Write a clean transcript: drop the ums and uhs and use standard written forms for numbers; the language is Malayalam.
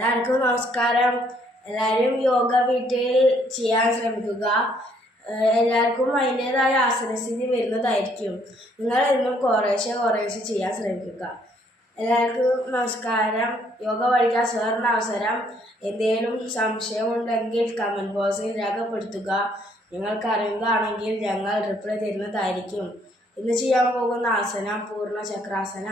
എല്ലാവർക്കും നമസ്കാരം. എല്ലാവരും യോഗ വീട്ടിൽ ചെയ്യാൻ ശ്രമിക്കുക. എല്ലാവർക്കും അതിൻ്റെതായ ആസനസ്ഥിതി വരുന്നതായിരിക്കും. നിങ്ങൾ എന്നും കുറേശ്ശെ ചെയ്യാൻ ശ്രമിക്കുക. എല്ലാവർക്കും നമസ്കാരം. യോഗ പഠിക്കാൻ സുവർണ്ണ അവസരം. എന്തെങ്കിലും സംശയമുണ്ടെങ്കിൽ കമൻറ്റ് ബോക്സിൽ രേഖപ്പെടുത്തുക. നിങ്ങൾക്ക് അറിയുന്നതാണെങ്കിൽ ഞങ്ങൾ റിപ്ലൈ തരുന്നതായിരിക്കും. ഇന്ന് ചെയ്യാൻ പോകുന്ന ആസനം പൂർണ്ണ ചക്രാസന.